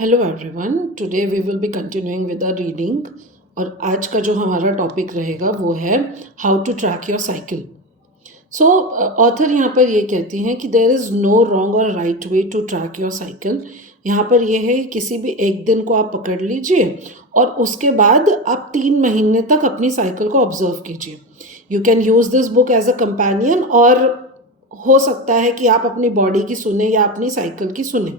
Hello everyone, today we will be continuing with our reading. और आज का जो हमारा टॉपिक रहेगा वो है how to track your cycle. So author यहाँ पर ये कहती हैं कि देयर इज़ नो रॉन्ग और right way to track your cycle. यहाँ पर ये है किसी भी एक दिन को आप पकड़ लीजिए और उसके बाद आप 3 महीने तक अपनी साइकिल को ऑब्जर्व कीजिए। You can use this book as a companion, और हो सकता है कि आप अपनी बॉडी की सुने या अपनी साइकिल की सुने।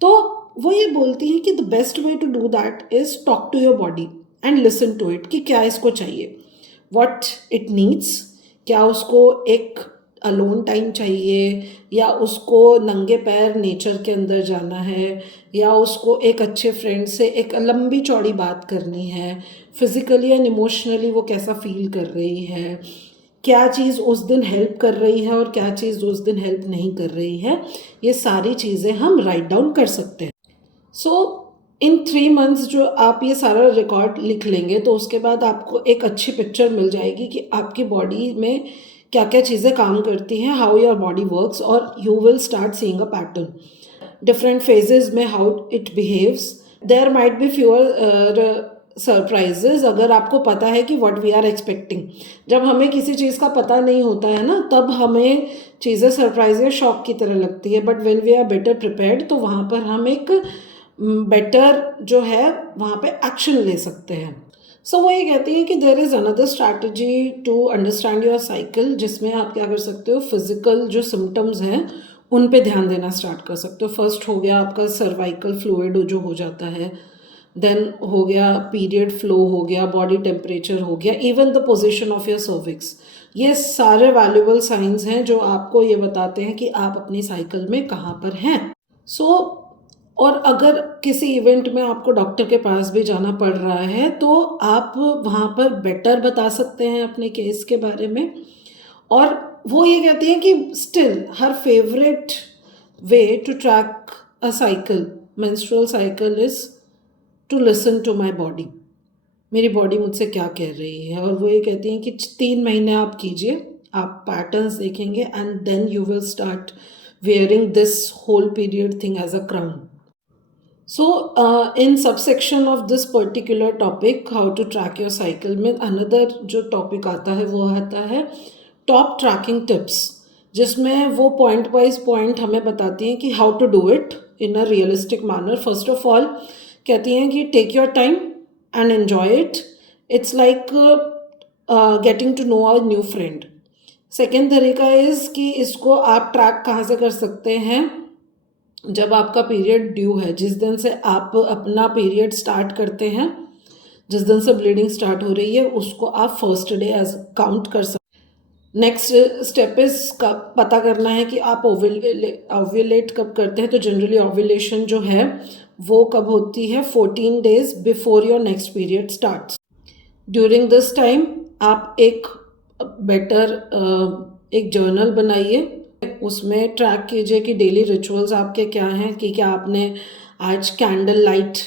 तो वो ये बोलती हैं कि the best way to do that is talk to your body and listen to it, कि क्या इसको चाहिए, व्हाट इट नीड्स। क्या उसको एक अलोन टाइम चाहिए, या उसको नंगे पैर नेचर के अंदर जाना है, या उसको एक अच्छे फ्रेंड से एक लंबी चौड़ी बात करनी है, फिजिकली एंड इमोशनली वो कैसा फील कर रही है, क्या चीज़ उस दिन हेल्प कर रही है और क्या चीज़ उस दिन हेल्प नहीं कर रही है। ये सारी चीज़ें हम राइट डाउन कर सकते हैं। सो इन 3 मंथ्स जो आप ये सारा रिकॉर्ड लिख लेंगे तो उसके बाद आपको एक अच्छी पिक्चर मिल जाएगी कि आपकी बॉडी में क्या क्या चीज़ें काम करती हैं, हाउ योर बॉडी वर्क्स, और you will start seeing a pattern different phases में how it behaves. There might be fewer surprises अगर आपको पता है कि व्हाट वी आर एक्सपेक्टिंग। जब हमें किसी चीज़ का पता नहीं होता है ना, तब हमें चीज़ें सरप्राइज या शॉक की तरह लगती है, but when we are better prepared तो वहाँ पर हम एक बेटर जो है वहाँ पे एक्शन ले सकते हैं। सो वो ये कहती हैं कि there is another strategy to understand your cycle, जिसमें आप क्या कर सकते हो, फिजिकल जो सिम्टम्स हैं उन पे ध्यान देना स्टार्ट कर सकते हो। फर्स्ट हो गया आपका सर्वाइकल फ्लूइड जो हो जाता है, देन हो गया पीरियड फ्लो हो गया, बॉडी टेम्परेचर हो गया, even the position of your cervix. ये सारे वैल्यूबल साइंस हैं जो आपको ये बताते हैं कि आप अपनी साइकिल में कहाँ पर हैं। सो और अगर किसी इवेंट में आपको डॉक्टर के पास भी जाना पड़ रहा है तो आप वहाँ पर बेटर बता सकते हैं अपने केस के बारे में। और वो ये कहती हैं कि still her favourite way to track a cycle, menstrual cycle, is to listen to my body. मेरी बॉडी मुझसे क्या कह रही है। और वो ये कहती हैं कि 3 महीने आप कीजिए, आप पैटर्न्स देखेंगे, and then you will start wearing this whole period thing as a crown. So in subsection of this particular topic, how to track your cycle, में another जो topic आता है वो आता है top tracking tips, जिसमें वो point वाइज point हमें बताती हैं कि how to do it in a realistic manner. First of all कहती हैं कि take your time and enjoy it. It's like getting to know a new friend. Second तरीका इज़ कि इसको आप ट्रैक कहाँ से कर सकते हैं, जब आपका पीरियड ड्यू है, जिस दिन से आप अपना पीरियड स्टार्ट करते हैं, जिस दिन से ब्लीडिंग स्टार्ट हो रही है, उसको आप फर्स्ट डे एज काउंट कर सकते। नेक्स्ट स्टेप इज कब पता करना है कि आप ओव्यूलेट कब करते हैं। तो जनरली ओव्यूलेशन जो है वो कब होती है, 14 days before your next period starts. During this time आप एक बेटर एक जर्नल बनाइए, उसमें ट्रैक कीजिए कि डेली रिचुअल्स आपके क्या हैं, कि क्या आपने आज कैंडल लाइट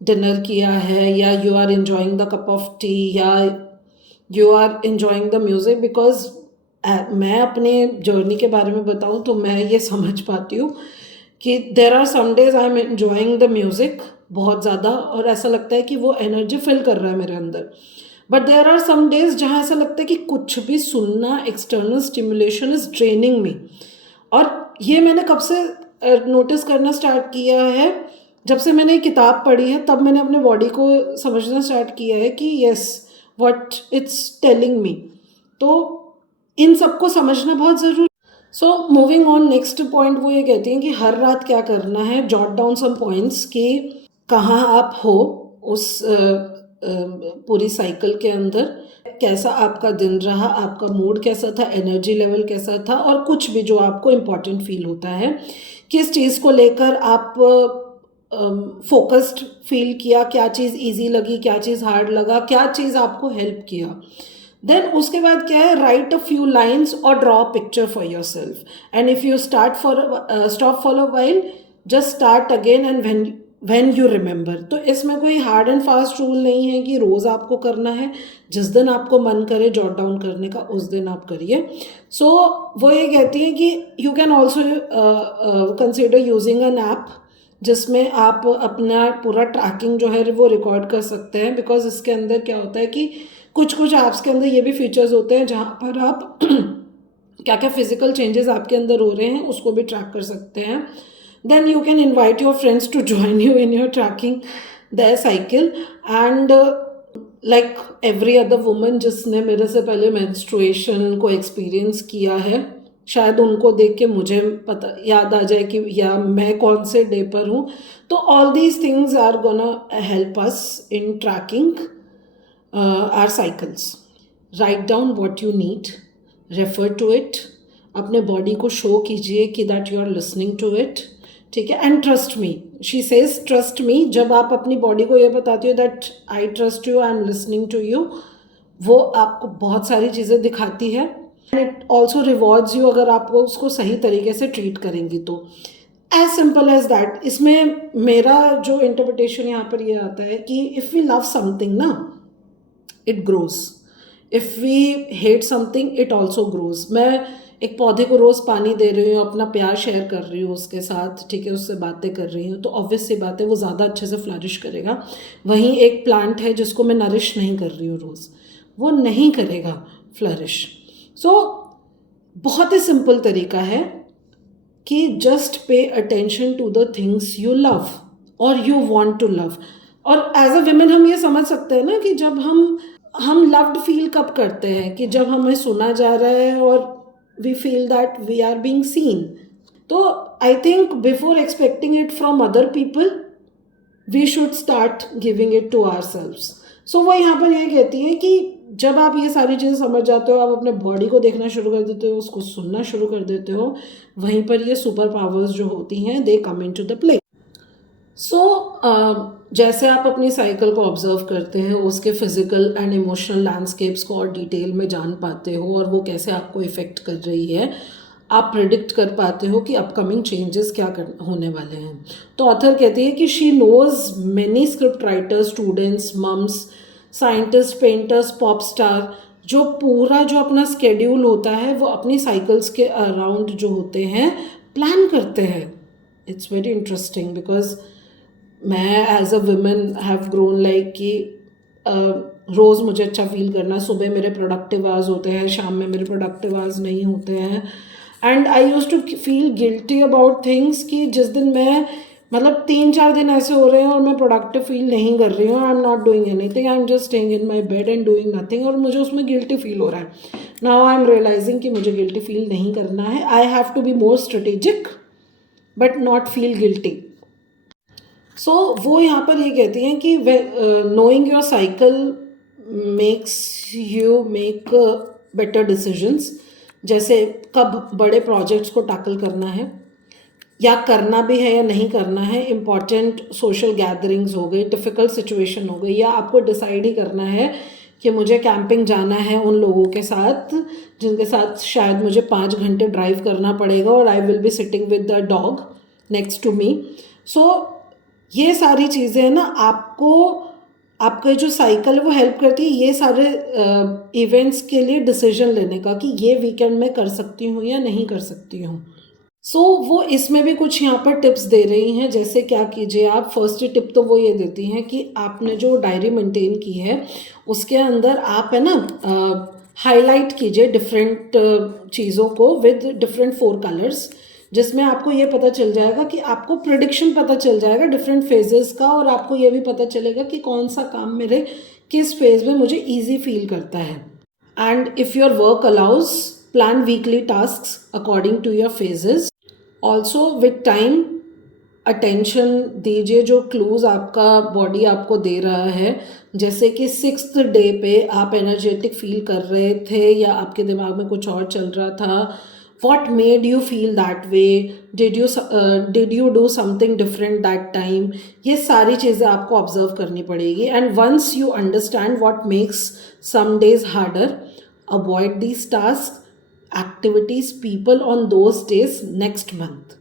डिनर किया है, या you are enjoying the cup of tea, या you are enjoying the music. Because मैं अपने जर्नी के बारे में बताऊँ तो मैं ये समझ पाती हूँ कि there are some days I am enjoying the music बहुत ज़्यादा, और ऐसा लगता है कि वो एनर्जी फिल कर रहा है मेरे अंदर। But there are some days जहाँ ऐसा लगता है कि कुछ भी सुनना, external stimulation is draining me. और ये मैंने कब से नोटिस करना स्टार्ट किया है, जब से मैंने किताब पढ़ी है, तब मैंने अपने बॉडी को समझना स्टार्ट किया है कि yes, what it's telling me. तो इन सबको समझना बहुत ज़रूरी। So moving on, next point वो ये कहती हैं कि हर रात क्या करना है, जॉट डाउन सम पॉइंट्स कि कहाँ आप हो उस पूरी साइकिल के अंदर, कैसा आपका दिन रहा, आपका मूड कैसा था, एनर्जी लेवल कैसा था, और कुछ भी जो आपको इम्पॉर्टेंट फील होता है, किस चीज़ को लेकर आप फोकस्ड फील किया, क्या चीज़ इजी लगी, क्या चीज़ हार्ड लगा, क्या चीज़ आपको हेल्प किया। देन उसके बाद क्या है, राइट अ फ्यू लाइन्स और draw a picture for your self, and if you stop for a while, just start again and when you remember. तो इसमें कोई हार्ड एंड फास्ट रूल नहीं है कि रोज़ आपको करना है, जिस दिन आपको मन करे जॉट डाउन करने का उस दिन आप करिए। सो वो ये कहती है कि you can also consider using an app जिसमें आप अपना पूरा ट्रैकिंग जो है वो रिकॉर्ड कर सकते हैं। बिकॉज इसके अंदर क्या होता है कि कुछ कुछ ऐप्स के अंदर ये भी फीचर्स होते हैं जहाँ पर आप क्या क्या फिजिकल चेंजेस आपके अंदर हो रहे हैं उसको भी ट्रैक कर सकते हैं। Then you can invite your friends to join you in your tracking the cycle. And like every other woman जिसने मेरे से पहले मेंस्ट्रुएशन को एक्सपीरियंस किया है, शायद उनको देख के मुझे पता याद आ जाए कि या मैं कौन से डे पर हूँ। तो all these things are gonna help us in tracking our cycles. Write down what you need, refer to it, अपने बॉडी को शो कीजिए कि that you are listening to it, ठीक है। And trust me, she says trust me, जब आप अपनी बॉडी को ये बताती हो that I trust you, I am listening to you, वो आपको बहुत सारी चीज़ें दिखाती है। And it also rewards you अगर आप उसको सही तरीके से ट्रीट करेंगी तो। As simple as that. इसमें मेरा जो इंटरप्रिटेशन यहाँ पर ये आता है कि इफ़ वी लव समथिंग ना, it grows. If we hate something it also grows. मैं एक पौधे को रोज़ पानी दे रही हूँ, अपना प्यार शेयर कर रही हूँ उसके साथ, ठीक है, उससे बातें कर रही हूँ, तो ऑब्वियस सी बात है वो ज़्यादा अच्छे से फ्लरिश करेगा। वहीं एक प्लांट है जिसको मैं नरिश नहीं कर रही हूँ रोज़, वो नहीं करेगा फ्लरिश। सो बहुत ही सिंपल तरीका है कि just pay attention to the things you love और यू वांट टू लव। और एज अ वुमेन हम ये समझ सकते हैं ना कि जब हम लव्ड फील कब करते हैं, कि जब हमें सुना जा रहा है और we feel that we are being seen. तो I think before expecting it from other people we should start giving it to ourselves. So वो यहाँ पर ये कहती है कि जब आप ये सारी चीज़ें समझ जाते हो, आप अपने बॉडी को देखना शुरू कर देते हो, उसको सुनना शुरू कर देते हो, वहीं पर ये सुपर पावर्स जो होती हैं दे कम इन टू द प्ले। सो जैसे आप अपनी साइकिल को ऑब्जर्व करते हैं, उसके फिजिकल एंड इमोशनल लैंडस्केप्स को और डिटेल में जान पाते हो और वो कैसे आपको इफ़ेक्ट कर रही है, आप प्रिडिक्ट कर पाते हो कि अपकमिंग चेंजेस क्या होने वाले हैं। तो ऑथर कहती है कि she knows many script writers, students, mums, scientist, painters, pop star, जो पूरा जो अपना स्केड्यूल होता है वो अपनी साइकिल्स के अराउंड जो होते हैं प्लान करते हैं। इट्स वेरी इंटरेस्टिंग बिकॉज मैं as a women have grown like कि रोज़ मुझे अच्छा फील करना, सुबह मेरे प्रोडक्टिव आवर्स होते हैं, शाम में मेरे प्रोडक्टिव आवर्स नहीं होते हैं। And I use to feel guilty about things कि जिस दिन मैं मतलब 3-4 दिन ऐसे हो रहे हैं और मैं प्रोडक्टिव फील नहीं कर रही हूँ, I am not doing anything, I am just staying in my bed and doing nothing, और मुझे उसमें गिल्टी फील हो रहा है। नाउ आई एम रियलाइजिंग कि मुझे गिल्टी फील नहीं करना है। I have to be more strategic but not feel guilty. So वो यहाँ पर ये कहती हैं कि knowing your cycle makes you make better decisions. जैसे कब बड़े प्रोजेक्ट्स को टैकल करना है या करना भी है या नहीं करना है, इम्पॉर्टेंट सोशल गैदरिंग्स हो गई, डिफ़िकल्ट सिचुएशन हो गई, या आपको डिसाइड ही करना है कि मुझे कैंपिंग जाना है उन लोगों के साथ जिनके साथ शायद मुझे 5 घंटे ड्राइव करना पड़ेगा और I will be sitting with the dog next to me. So ये सारी चीज़ें ना आपको, आपका जो साइकिल है वो हेल्प करती है ये सारे इवेंट्स के लिए डिसीजन लेने का कि ये वीकेंड में कर सकती हूँ या नहीं कर सकती हूँ। सो वो इसमें भी कुछ यहाँ पर टिप्स दे रही हैं। जैसे क्या कीजिए आप, फर्स्ट टिप तो वो ये देती हैं कि आपने जो डायरी मेंटेन की है उसके अंदर आप है ना हाईलाइट कीजिए डिफरेंट चीज़ों को विद डिफरेंट 4 कलर्स, जिसमें आपको ये पता चल जाएगा कि आपको प्रेडिक्शन पता चल जाएगा डिफरेंट फेजेस का, और आपको ये भी पता चलेगा कि कौन सा काम मेरे किस फेज में मुझे ईजी फील करता है। And if your work allows, plan weekly tasks according to your phases. Also with time attention दीजिए जो क्लूज आपका बॉडी आपको दे रहा है। जैसे कि 6th डे पे आप एनर्जेटिक फील कर रहे थे या आपके दिमाग में कुछ और चल रहा था, what made you feel that way, did you do something different that time, ये सारी चीज़ें आपको ऑब्जर्व करनी पड़ेगी। And once you understand what makes some days harder, avoid these tasks, activities, people on those days next month,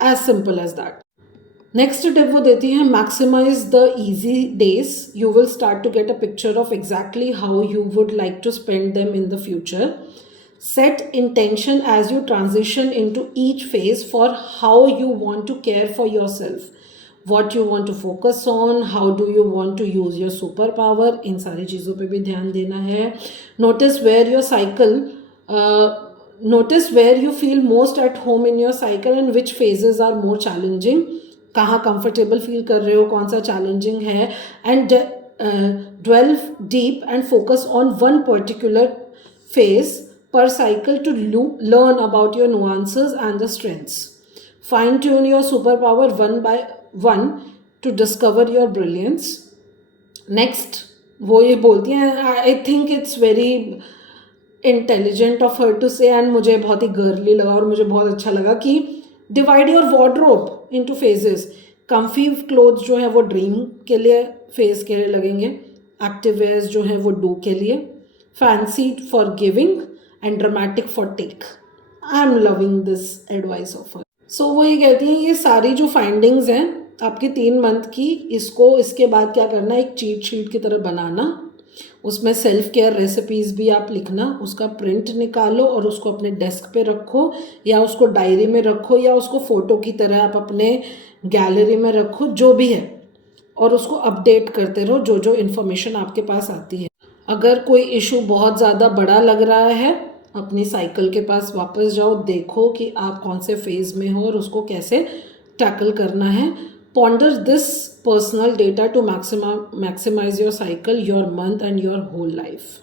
as simple as that। Next tip वो देती है, maximise the easy days, you will start to get a picture of exactly how you would like to spend them in the future. Set intention as you transition into each phase for how you want to care for yourself. what you want to focus on, how do you want to use your super power, इन सारी चीज़ों पे भी ध्यान देना है. Notice where your cycle, notice where you feel most at home in your cycle and which phases are more challenging. कहाँ comfortable feel कर रहे हो, कौन सा challenging है, and delve deep and focus on one particular phase per cycle to learn about your nuances and the strengths. Fine tune your superpower one by one to discover your brilliance. Next, वो ये बोलती हैं, I think it's very intelligent of her to say, and मुझे बहुत ही girly लगा और मुझे बहुत अच्छा लगा कि divide your wardrobe into phases. Comfy clothes जो है वो ड्रीम के लिए, फेज के लिए लगेंगे. एक्टिव वेयर्स जो है वो डू के लिए. Fancy for giving and dramatic for take. I am loving this advice of her. So वो ये कहती हैं ये सारी जो फाइंडिंग्स हैं आपकी 3 मंथ की, इसको इसके बाद क्या करना है, एक चीट शीट की तरह बनाना. उसमें सेल्फ केयर रेसिपीज़ भी आप लिखना, उसका प्रिंट निकालो और उसको अपने डेस्क पे रखो, या उसको डायरी में रखो, या उसको फ़ोटो की तरह आप अपने गैलरी में रखो, जो भी है, और उसको अपडेट करते रहो जो जो इन्फॉर्मेशन आपके पास आती है. अगर कोई इशू बहुत ज़्यादा बड़ा लग रहा है, अपनी साइकिल के पास वापस जाओ, देखो कि आप कौन से फेज़ में हो और उसको कैसे टैकल करना है. Ponder this personal data to maximize your cycle, your month and your whole life.